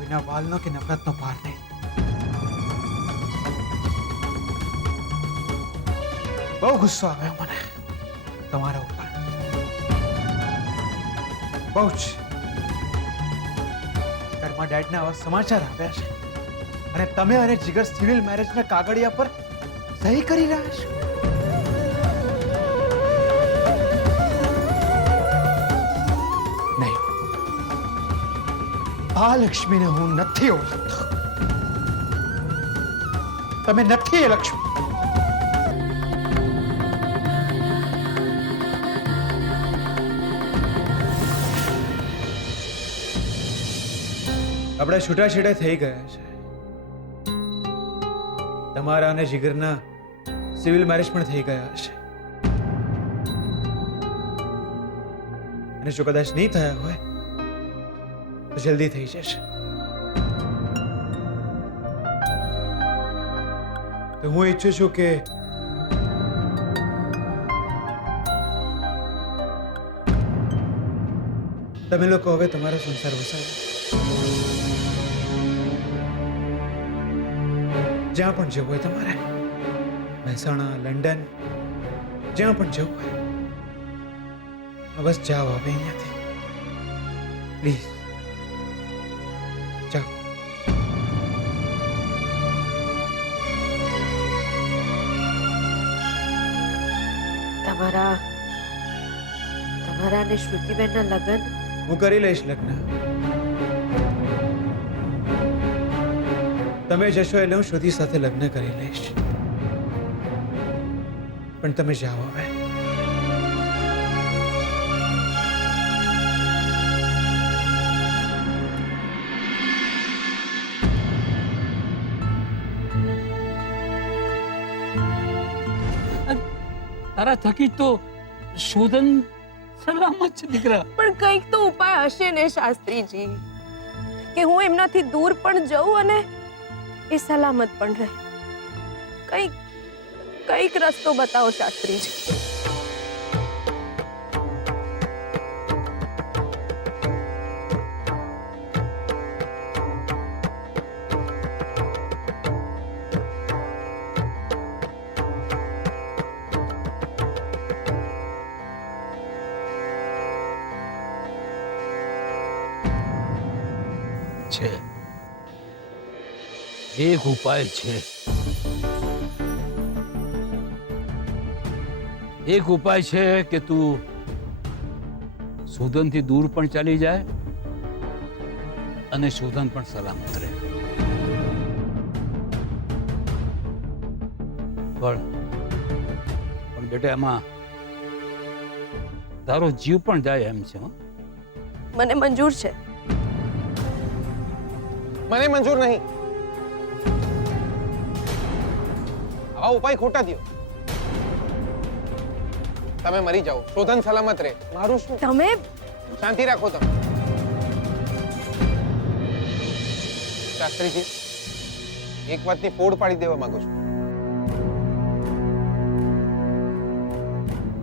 કોઈના વાલનો કે નફરતનો ભાર નહીં. બહુ ગુસ્સો આવ્યો મને તમારા ઉપર, બહુ જ. ઘરમાં ડેડના આવા સમાચાર આવ્યા છે અને તમે અને જીગર સિવિલ મેરેજના કાગળિયા પર સહી કરી રહ્યા છો. નહીં, આ લક્ષ્મીને હું નથી ઓળખતો. તમે નથી એ લક્ષ્મી. આપણે છૂટાછેડા થઈ ગયા છે. તમારા અને જીગરના સિવિલ મેરેજ પણ થઈ ગયા છે. અને જો કદાચ નહીં થયા હોય તો જલ્દી થઈ જશે. તો હું ઈચ્છું છું કે તમે લોકો હવે તમારો સંસાર વસાવો. જ્યાં પણ જવું હોય તમારે, મહેસાણા, લંડન, જ્યાં પણ જવું હોય, બસ જાઓ હવે અહીંયાથી. પ્લીઝ જાઓ. તમારા અને શ્રુતિબેનના લગ્ન હું કરી લઈશ લગ્ન. તમે જશો એટલે હું શ્રુતિ સાથે લગ્ન કરી લઈશ. પણ તમે જાઓ હવે. તારા થકી તો શોધન સલામત છે દીકરા. પણ કંઈક તો ઉપાય હશે ને શાસ્ત્રીજી, કે હું એમનાથી દૂર પણ જઉં અને એ સલામત પણ રહે. કંઈક રસ્તો બતાવો શાસ્ત્રીજી. છે એક ઉપાય છે. એક ઉપાય છે કે તું શોધનથી દૂર પણ ચાલી જાય અને શોધન પણ સલામત રહે. પણ બેટા એમાં તારો જીવ પણ જાય એમ છે. મને મંજૂર છે. મને મંજૂર નહીં. આવા ઉપાય ખોટા થયો. તમે મરી જાઓ, શોધન સલામત રહે. મારું શું? તમે શાંતિ રાખો. તમે શાસ્ત્રીજી, એક વાતની ફોડ પાડી દેવા માંગુ છું.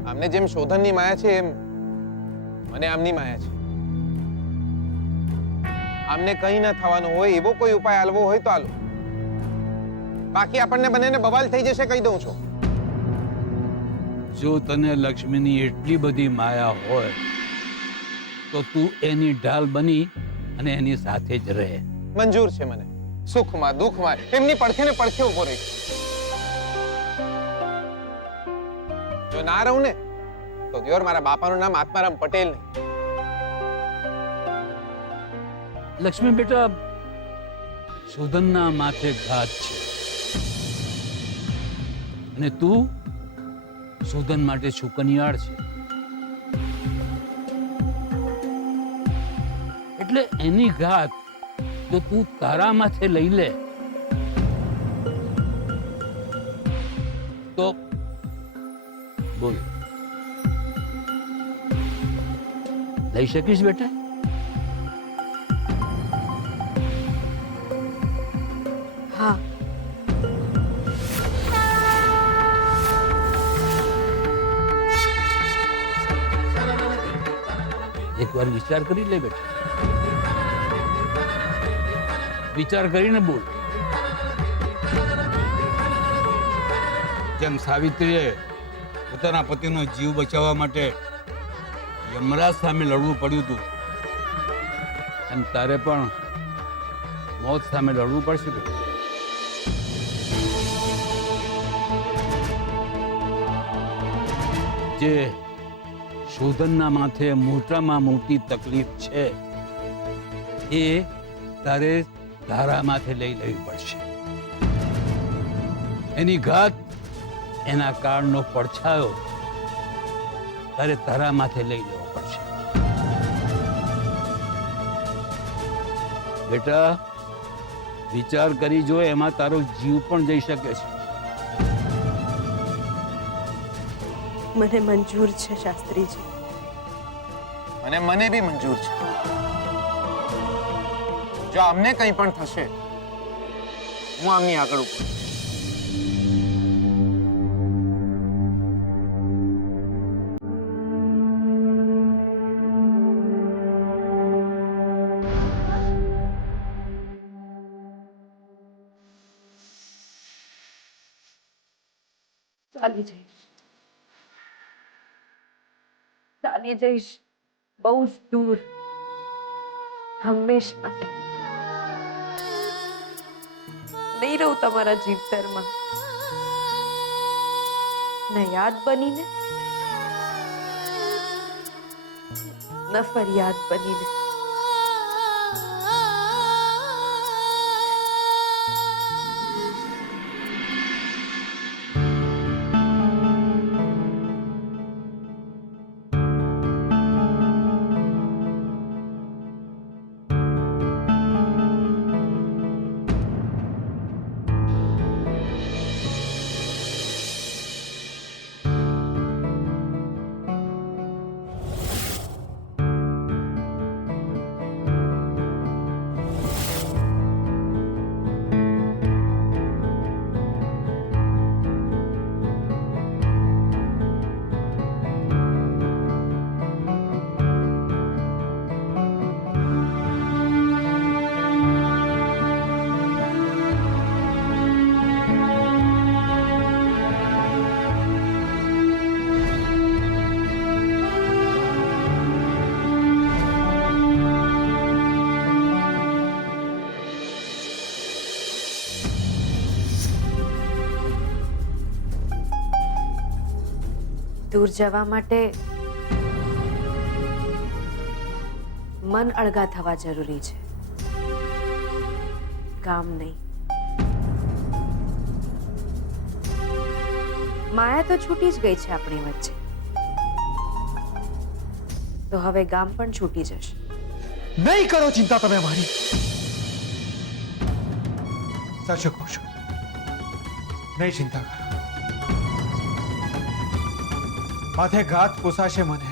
આમને જેમ શોધનની માયા છે એમ મને આમની માયા છે. આમને કંઈ ન થવાનું હોય એવો કોઈ ઉપાય આલવો હોય તો આલો. બાકી આપણને બંનેને બવાલ થઈ જશે, કહી દઉં છું. જો તને લક્ષ્મીની એટલી બધી માયા હોય તો તું એની ઢાલ બની અને એની સાથે જ રહે. મંજૂર છે મને. સુખમાં દુઃખમાં એમની પડખે ને પડખે ઉભો રહી. જો ના રહું ને તો દિયોર મારા બાપાનું નામ આત્મારામ પટેલ નહીં. લક્ષ્મી બેટા, શોધનના માથે ઘાત છે અને તું શોધન માટે છુકનિયાળ છે. એટલે એની ઘાત જો તું તારા માથે લઈ લે તો બોલ, લઈ શકીશ બેટા? હા. એક વાર વિચાર કરી લે બેટા. વિચાર કરીને બોલ. જેમ સાવિત્રીએ પોતાના પતિનો જીવ બચાવવા માટે યમરાજ સામે લડવું પડ્યું હતું, એમ તારે પણ મોત સામે લડવું પડશે. જે શોધનના માથે મોટામાં મોટી તકલીફ છે એ તારે ધારા માથે લઈ લેવી પડશે. એની ઘાત, એના કાળનો પડછાયો તારે તારા માથે લઈ લેવો પડશે. બેટા, વિચાર કરી જો, એમાં તારો જીવ પણ જઈ શકે છે. મને મંજૂર છે શાસ્ત્રીજી. અને મને બી મંજૂર છે. જો અમને કંઈ પણ થશે, હું આમની આગળ ઉપર. ચાલી જઈશ, ચાલી જઈશ બહુ જ દૂર, હંમેશા. નહીં રહું તમારા જીવતરમાં, ન યાદ બનીને ન ફરિયાદ બનીને. દૂર જવા માટે મન અળગા થવા જરૂરી છે, કામ નહીં. માયા તો છૂટી જ ગઈ છે આપણી વચ્ચે, તો હવે ગામ પણ છૂટી જશે. નહીં કરો ચિંતા તમે મારી. સાચું કહું છું, નહીં ચિંતા કરો. માથે ઘાત પોસાશે મને,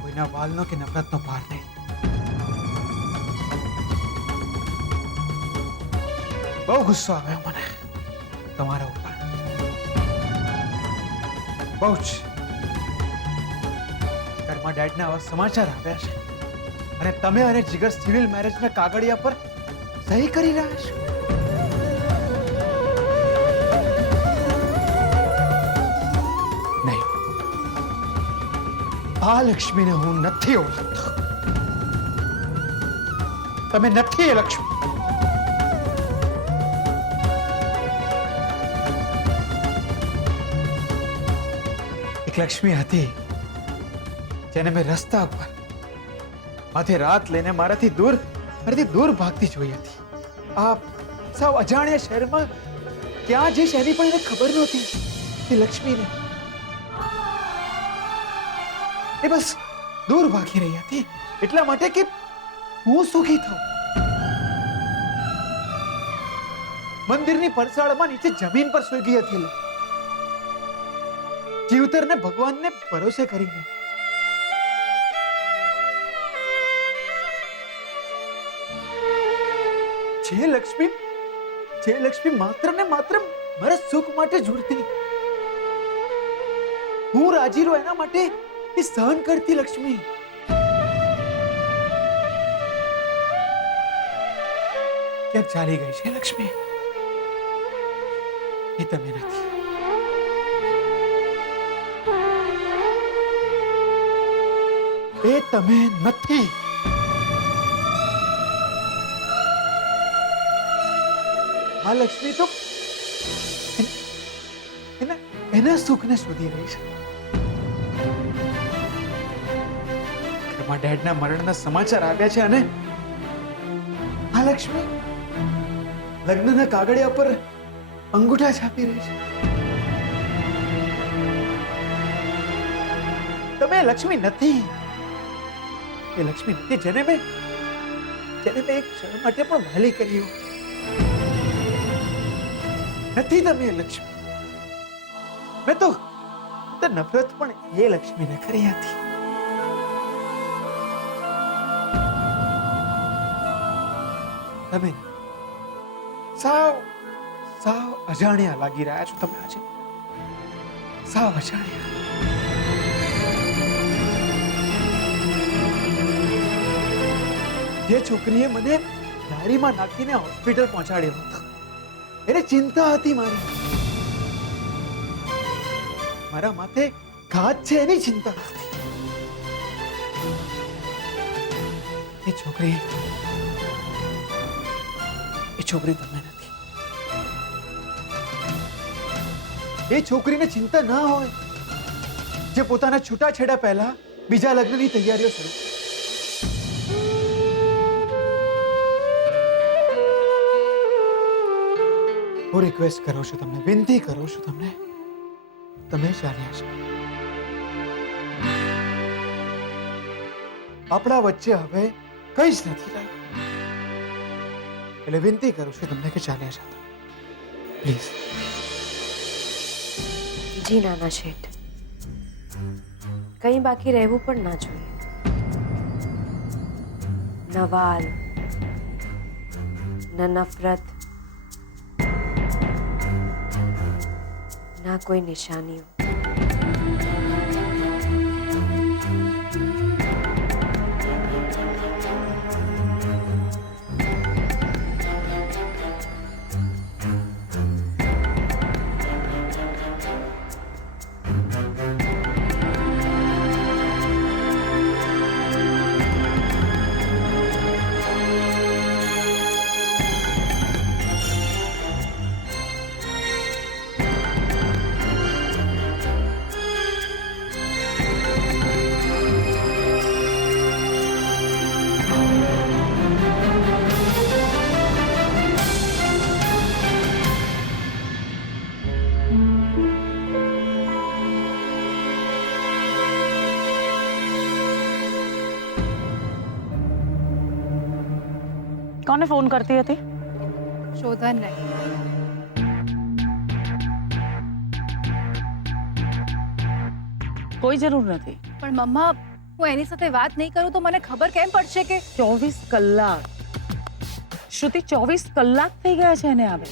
કોઈના વાલનો કે નફરતનો ભાર નહીં. બહુ ગુસ્સો આવ્યો મને તમારા ઉપર, બહુ જ. ઘરમાં ડેડના આવા સમાચાર આવ્યા છે અને તમે અને જીગર સિવિલ મેરેજના કાગળિયા પર સહી કરી રહ્યા છો. આ લક્ષ્મીને હું નથી ઓળખતો. તમે નથી એ લક્ષ્મી. એક લક્ષ્મી હતી જેને મેં રસ્તા પર માથે રાત લઈને મારાથી દૂર ભાગતી જોઈ હતી. આ સાવ અજાણ્યા શહેરમાં ક્યાં જઈશ એની પણ એને ખબર નહોતી. એ લક્ષ્મીને એ બસ દૂર ભાગી રહી હતી એટલા માટે કે હું સુખી થઉં. મંદિરની પરસાળમાં નીચે જમીન પર સૂઈ ગઈ હતી જીવતરને ભગવાનને ભરોસે કરીને. જે લક્ષ્મી માત્ર ને માત્ર મારા સુખ માટે જોડતી, હું રાજી રહું એના માટે એ સહન કરતી લક્ષ્મી. ક્યાંક ચાલી ગઈ છે લક્ષ્મી. એ તમે નથી. એ તમે નથી. આ લક્ષ્મી તો એના સુખને શોધી રહી છે. ઘરમાં ડેડના મરણના સમાચાર આવ્યા છે અને આ લક્ષ્મી લગ્નના કાગળિયા પર અંગૂઠા છાપી રહી છે. તમે લક્ષ્મી નથી. એ લક્ષ્મી નથી જેને મેં એક ક્ષણ માટે પણ વહાલી કરી હોય. નથી તમે લક્ષ્મી. મેં તો નફરત પણ એ લક્ષ્મીને કરી હતી. તમે સાવ અજાણ્યા લાગી રહ્યા છો. તમે આજે સાવ અજાણ્યા. જે છોકરીએ મને લારીમાં નાખીને હોસ્પિટલ પહોંચાડ્યો હતો, એને ચિંતા હતી મારી. મારા માથે ઘાત છે એની ચિંતા હતી. એ છોકરી તમે નથી. એ છોકરીને ચિંતા ના હોય જે પોતાના છૂટાછેડા પહેલા બીજા લગ્નની તૈયારીઓ શરૂ કરે. હું રિક્વેસ્ટ કરું છું તમને, વિનંતી કરું છું તમને, તમે ચાલ્યા છો. આપણા વચ્ચે હવે કઈ જ નથી રહ્યું. એટલે વિનંતી કરું છું તમને કે ચાલ્યા જાઓ પ્લીઝ. જી નાના શેઠ, કઈ બાકી રહેવું પણ ના જોઈએ. ન વાલ, ન નફરત, ના કોઈ નિશાનીઓ. કોને ફોન કરતી હતી? શોધનને. કોઈ જરૂર નથી. પણ મમ્મા, હું એની સાથે વાત નહીં કરું તો મને ખબર કેમ પડશે કે 24 કલાક શ્રુતિ, 24 કલાક થઈ ગયા છે એને આવે.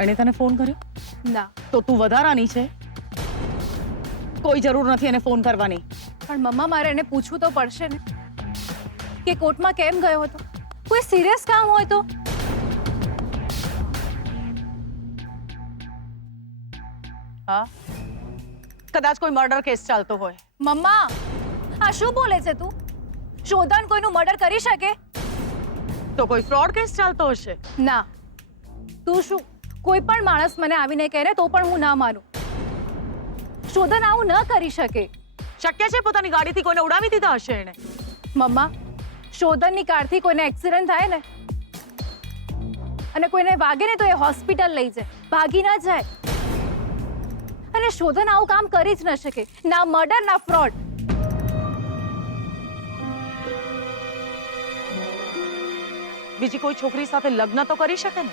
એણે તને ફોન કર્યો? ના. તો તું વધારાની છે. કોઈ જરૂર નથી એને ફોન કરવાની. પણ મમ્મા, મારે એને પૂછવું તો પડશે ને કે કોર્ટમાં કેમ ગયો હતો. કોઈ સિરિયસ કામ હોય તો. હા, કદાચ કોઈ મર્ડર કેસ ચાલતો હોય. મમ્મા, આ શું બોલે છે તું? શોધન કોઈનું મર્ડર કરી શકે? તો કોઈ ફ્રોડ કેસ ચાલતો હશે. ના. તું શું કોઈ પણ માણસ મને આવીને કહે ને તો પણ હું ના માનું. શોધન આવું ન કરી શકે. શક્ય છે પોતાની ગાડીથી કોઈને ઉડાવી દીધા હશે એને. મમ્મા, શોધનની કારથી કોઈને એક્સિડન્ટ થાય ને અને કોઈને વાગે ને તો એ હોસ્પિટલ લઈ જાય, ભાગી ના જાય. અને શોધન આવું કામ કરી જ ન શકે. ના મર્ડર, ના ફ્રોડ. બીજી કોઈ છોકરી સાથે લગ્ન તો કરી શકે ને.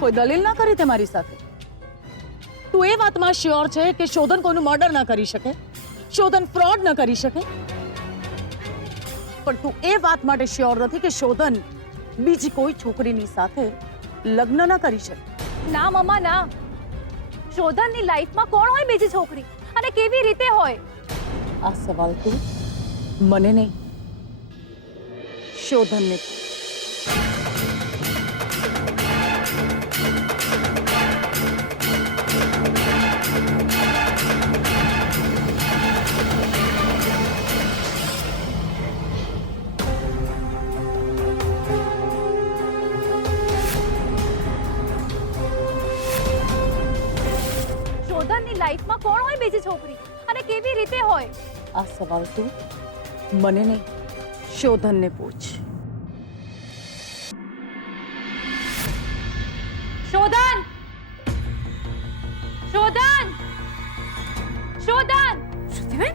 કોઈ દલીલ ના કરી તે મારી સાથે. તું એ વાતમાં શ્યોર છે કે શોધન કોઈનું મર્ડર ના કરી શકે, શોધન ફ્રોડ ના કરી શકે? પણ તું એ વાત માટે શ્યોર નથી કે શોધન બીજી કોઈ છોકરીની સાથે લગ્ન ન કરી શકે? ના મમ્મા ના. શોધનની લાઈફમાં કોણ હોય બીજી છોકરી અને કેવી રીતે હોય? આ સવાલ તું મને નહીં, શોધનને પૂછ. શોધનની લાઈફમાં કોણ હોય બીજી છોકરી અને કેવી રીતે હોય? આ સવાલ તું મને નહીં, શોધનને પૂછ. શોધન! શોધન! શોધન! શ્રુતિબેન,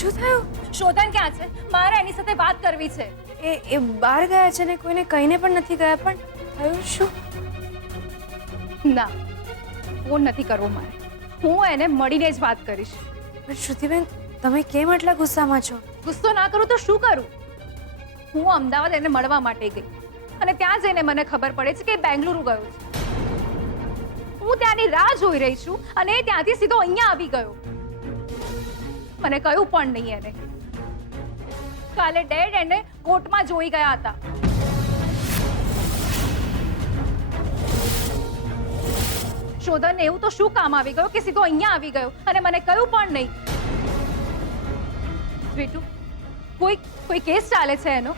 શું થયું? શોધન ક્યાં છે? મારે એની સાથે વાત કરવી છે. એ બહાર ગયા છે ને કોઈને કહીને પણ નથી ગયા, પણ થયું શું? ના, ફોન નથી કરવો મારે. હું એને મળીને જ વાત કરીશ. પણ શ્રુતિબેન, તમે કેમ આટલા ગુસ્સામાં છો? ગુસ્સો ના કરું તો શું કરું? હું અમદાવાદ એને મળવા માટે ગઈ અને ત્યાં જઈને મને ખબર પડે છે કે એ બેંગલુરુ ગયો છે. હું ત્યાંની રાહ જોઈ રહી છું અને એ ત્યાંથી સીધો અહીંયા આવી ગયો. મને કહ્યું પણ નહીં એને. કાલે ડેડ એને કોર્ટમાં જોઈ ગયા હતા. શોધન એવું તો શું કામ આવી ગયો કે સીધો અહીંયા આવી ગયો અને મને કહ્યું પણ નહીં? સ્વીટુ, કોઈ કેસ ચાલે છે એનો,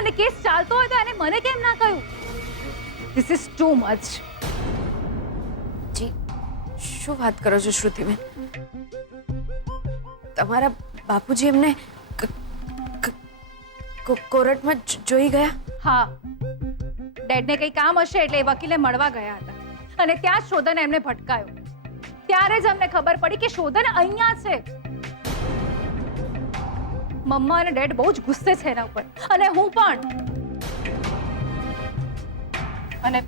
અને કેસ ચાલતો હોય તો એને મને કેમ ના કહ્યું? This is too much. જી, શું વાત કરો છો શ્રુતિબેન? તમારા બાપુજી એમને કોર્ટમાં જોઈ ગયા? હા, ડેડને કંઈ કામ હશે એટલે એ વકીલે મળવા ગયા હતા અને ત્યાં જ શોધન એમને ભટકાયો. ત્યારે જ અમને ખબર પડી કે શોધન અહીંયા છે. મમ્મા અને ડેડ બહુ જ ગુસ્સે છે એના ઉપર અને હું પણ. અને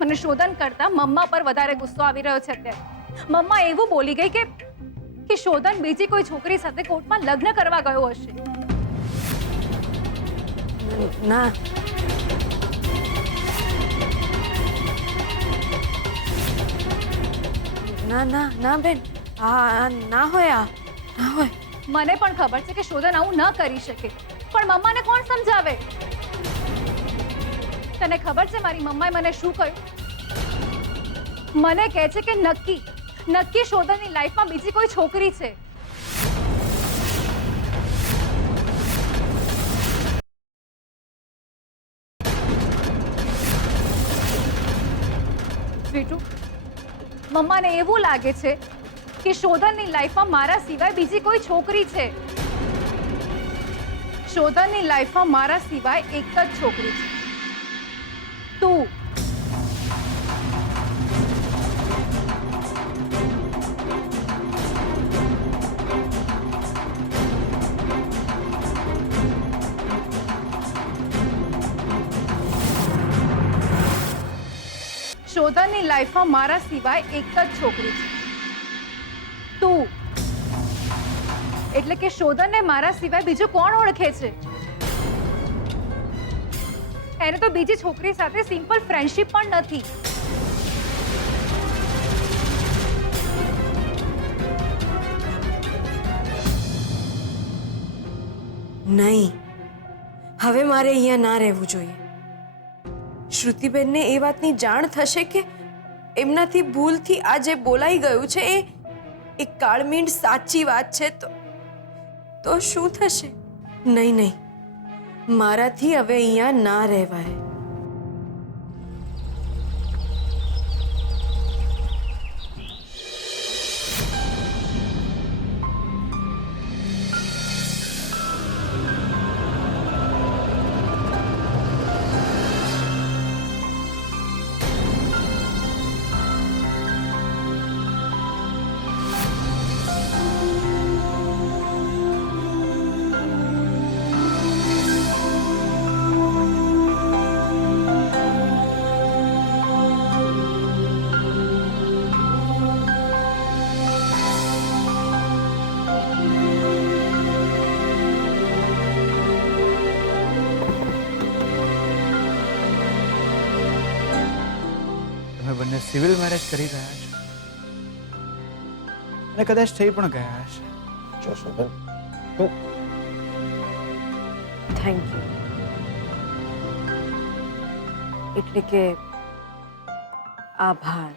મને શોધન કરતા મમ્મા પર વધારે ગુસ્સો આવી રહ્યો છે અત્યારે. મમ્મા એવું બોલી ગઈ કે શોધન બીજી કોઈ છોકરી સાથે કોર્ટમાં લગ્ન કરવા ગયો હશે. ના, ના ના ના બેન, આ ના હોય, આ ના હોય. મને પણ ખબર છે કે શોધન આવું ન કરી શકે, પણ મમ્માને કોણ સમજાવે? તને ખબર છે મારી મમ્માએ મને શું કહ્યું? મને કહે છે કે નક્કી શોધનની લાઈફમાં બીજી કોઈ છોકરી છે. સ્વીટુ, મમ્માને એવું લાગે છે કે શોધનની લાઈફમાં મારા સિવાય બીજી કોઈ છોકરી છે. શોધનની લાઈફમાં મારા સિવાય એક જ છોકરી છે, તું. શોધનની લાઈફમાં મારા સિવાય એક જ છોકરી છે, તું. એટલે કે શોધનને મારા સિવાય બીજું કોણ ઓળખે છે? એને તો બીજી છોકરી સાથે સિમ્પલ ફ્રેન્ડશિપ પણ નથી. નહીં, હવે મારે અહીંયા ના રહેવું જોઈએ. શ્રુતિબેનને એ વાતની જાણ થશે કે એમનાથી ભૂલથી આ જે બોલાઈ ગયું છે એ કાળમીંડ સાચી વાત છે તો શું થશે? નહીં નહીં, મારાથી હવે અહીંયા ના રહેવાય. તમે બંને સિવિલ મેરેજ કરી રહ્યા છો અને કદાચ થઈ પણ ગયા હશે. જો શોધન થેન્ક યુ. એટલે કે આભાર.